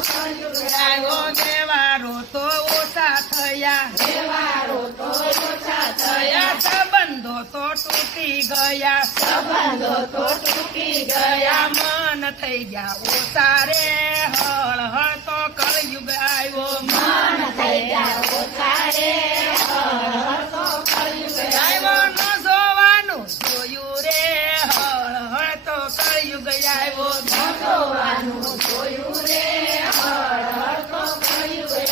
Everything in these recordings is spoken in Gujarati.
આવ્યો વ્યવહારો તો ઓછા થયા સંબંધો તો તૂટી ગયા મન થઈ ગયા ઓછા રે હળ હળ તો કળયુગ આવ્યો આવ્યો ન જોવાનું જોયું રે હળ હળ તો કળયુગ આવ્યો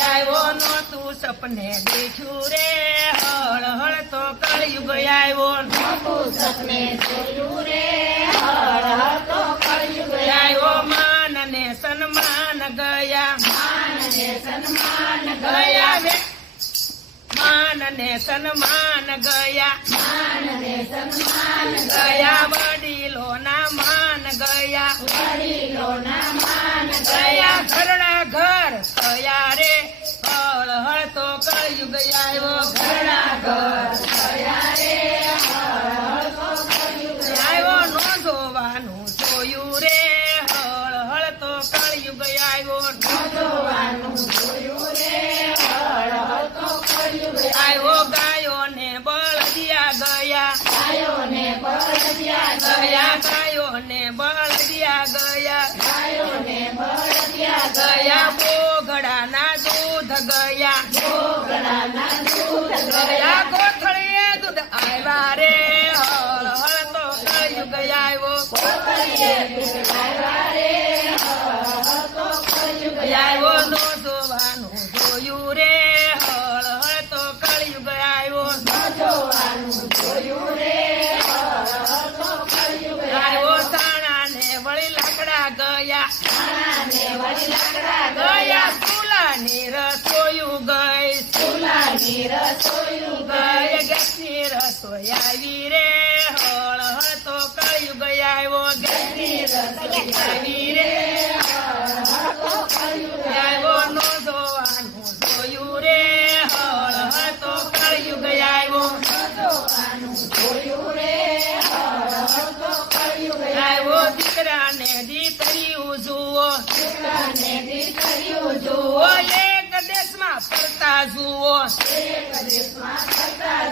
આવ્યો નહોતું સપને દેખ્યું રે હળ હળ તો કળયુગ આવ્યો આવ્યો માન ને સન્માન ગયા માન ને સન્માન ગયા વડીલો ના માન ગયા ઘરના ઘર થયા રે હળ હળ તો કળયુગ આવ્યો આવ્યો નો જોવાનું જોયું રે હળ હળ તો કળયુગ આવ્યો આવ્યો ગાયો ને બળદિયા ગયા ગાયો ને બળદિયા ગયા બોગડા ના દૂધ ગયા કોથળીએ દૂધ આવ્યા રે હળ હળ તો કળયુગ આવ્યો નો જોવાનું જોયું રે હળ હળ તો કળયુગ આવ્યો સાણા ને વળી લાકડા ગયા ચૂલાની રસોયું ગઈ ગેસની રસોઈ આવી રે હળ હળ તો કળયુગ આવ્યો આવ્યો નો જોવાનું જોયું રે હળ હળ તો કળયુગ આવ્યો દીકરાને દીકરીઓ જુઓ એક દેશમાં ફરતા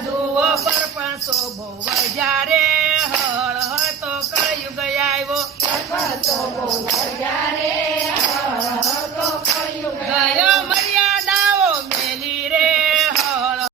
જુઓ પરપંચો બહુ જ્યારે હળ હળ તો કળયુગ આવ્યો